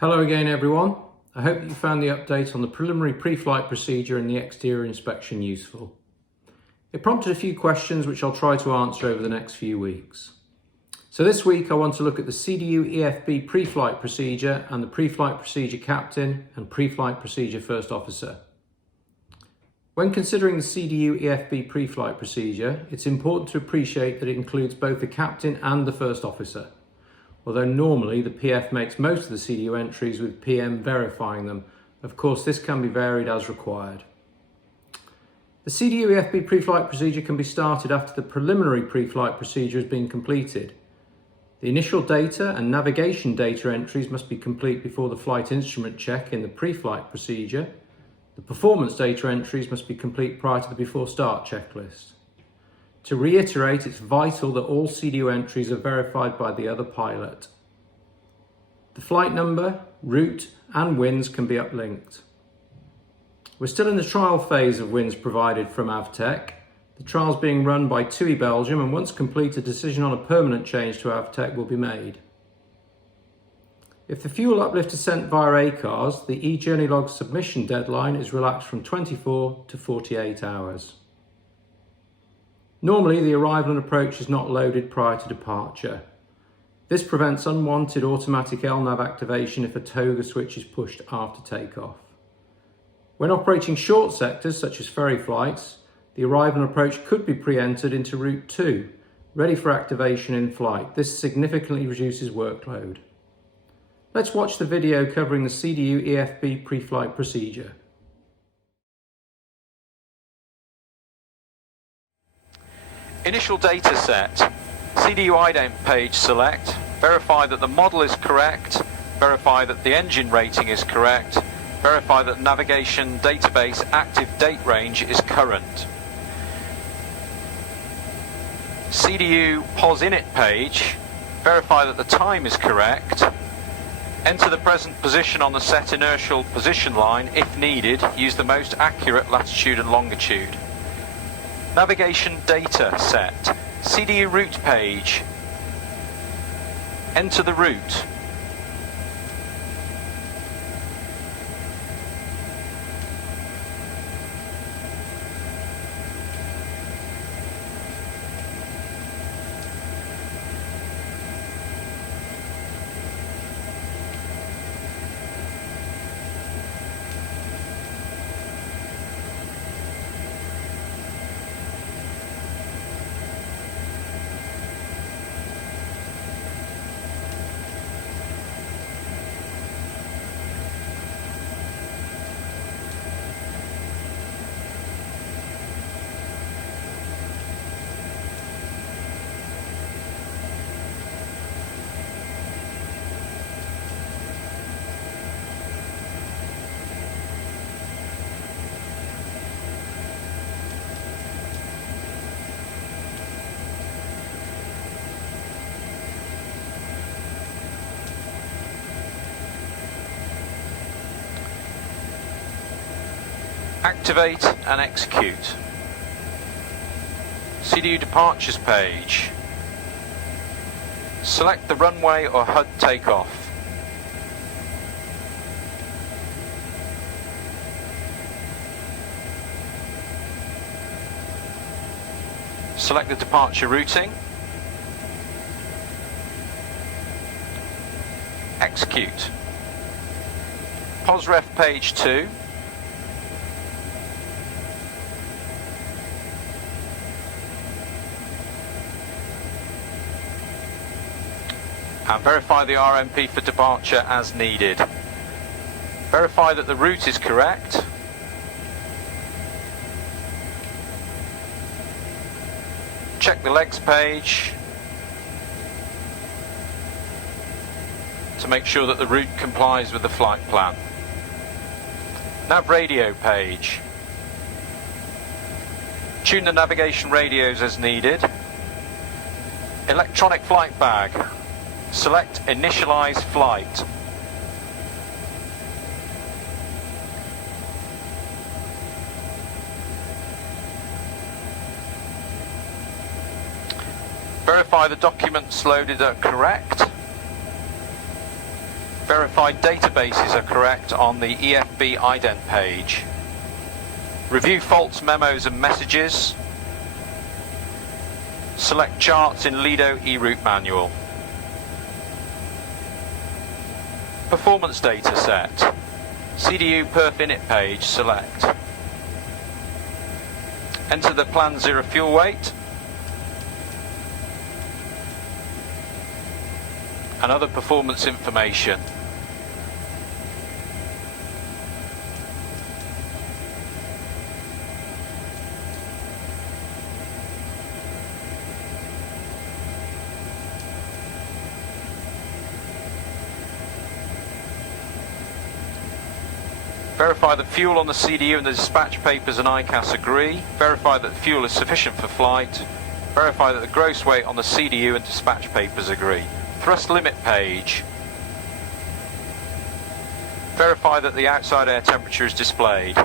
Hello again everyone. I hope that you found the update on the preliminary pre-flight procedure and the exterior inspection useful. It prompted a few questions which I'll try to answer over the next few weeks. So this week I want to look at the CDU EFB pre-flight procedure and the pre-flight procedure captain and pre-flight procedure first officer. When considering the CDU EFB pre-flight procedure, it's important to appreciate that it includes both the captain and the first officer. Although normally the PF makes most of the CDU entries with PM verifying them. Of course, this can be varied as required. The CDU EFB pre-flight procedure can be started after the preliminary pre-flight procedure has been completed. The initial data and navigation data entries must be complete before the flight instrument check in the pre-flight procedure. The performance data entries must be complete prior to the before start checklist. To reiterate, it's vital that all CDU entries are verified by the other pilot. The flight number, route and WINs can be uplinked. We're still in the trial phase of WINs provided from Avtech. The trial is being run by TUI Belgium, and once complete, a decision on a permanent change to Avtech will be made. If the fuel uplift is sent via ACARS, the e-journey log submission deadline is relaxed from 24 to 48 hours. Normally, the arrival and approach is not loaded prior to departure. This prevents unwanted automatic LNAV activation if a toga switch is pushed after takeoff. When operating short sectors, such as ferry flights, the arrival and approach could be pre-entered into Route 2, ready for activation in flight. This significantly reduces workload. Let's watch the video covering the CDU EFB pre-flight procedure. Initial data set, CDU ident page select, verify that the model is correct, verify that the engine rating is correct, verify that navigation database active date range is current. CDU POS init page, verify that the time is correct, enter the present position on the set inertial position line. If needed, use the most accurate latitude and longitude. Navigation data set, CDU route page, enter the route. Activate and execute. CDU departures page. Select the runway or HUD takeoff. Select the departure routing. Execute. POSREF page 2. And verify the RMP for departure as needed. Verify that the route is correct. Check the legs page to make sure that the route complies with the flight plan. Nav radio page. Tune the navigation radios as needed. Electronic flight bag. Select Initialize Flight. Verify the documents loaded are correct. Verified databases are correct on the EFB ident page. Review faults, memos and messages. Select charts in Lido eRoute manual. Performance data set. CDU perf init page, select. Enter the planned 0 fuel weight and other performance information. Verify that fuel on the CDU and the dispatch papers and ICAS agree. Verify that fuel is sufficient for flight. Verify that the gross weight on the CDU and dispatch papers agree. Thrust limit page. Verify that the outside air temperature is displayed.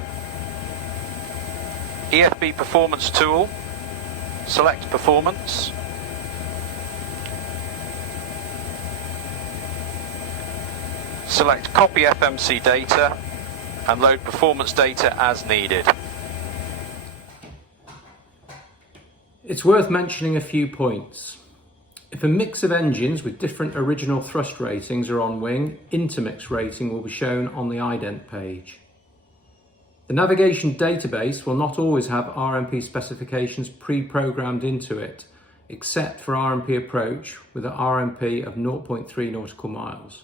EFB performance tool. Select performance. Select copy FMC data and load performance data as needed. It's worth mentioning a few points. If a mix of engines with different original thrust ratings are on wing, intermix rating will be shown on the ident page. The navigation database will not always have RMP specifications pre-programmed into it, except for RMP approach with an RMP of 0.3 nautical miles.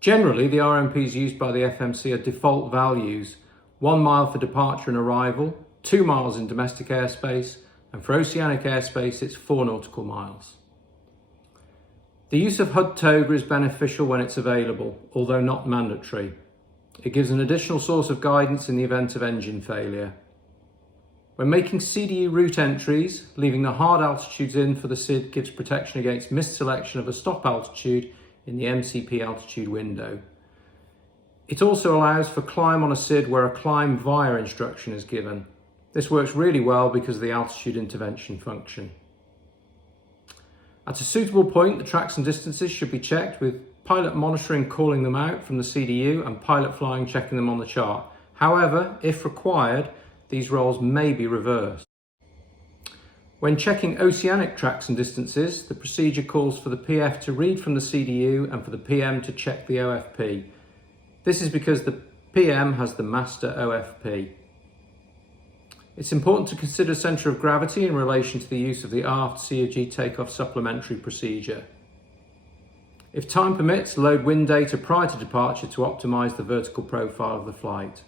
Generally, the RMPs used by the FMC are default values: 1 mile for departure and arrival, 2 miles in domestic airspace, and for oceanic airspace it's 4 nautical miles. The use of HUD TOGA is beneficial when it's available, although not mandatory. It gives an additional source of guidance in the event of engine failure. When making CDU route entries, leaving the hard altitudes in for the SID gives protection against misselection of a stop altitude in the MCP altitude window. It also allows for climb on a SID where a climb via instruction is given. This works really well because of the altitude intervention function. At a suitable point, the tracks and distances should be checked with pilot monitoring calling them out from the CDU and pilot flying checking them on the chart. However, if required, these roles may be reversed. When checking oceanic tracks and distances, the procedure calls for the PF to read from the CDU and for the PM to check the OFP. This is because the PM has the master OFP. It's important to consider centre of gravity in relation to the use of the aft COG takeoff supplementary procedure. If time permits, load wind data prior to departure to optimise the vertical profile of the flight.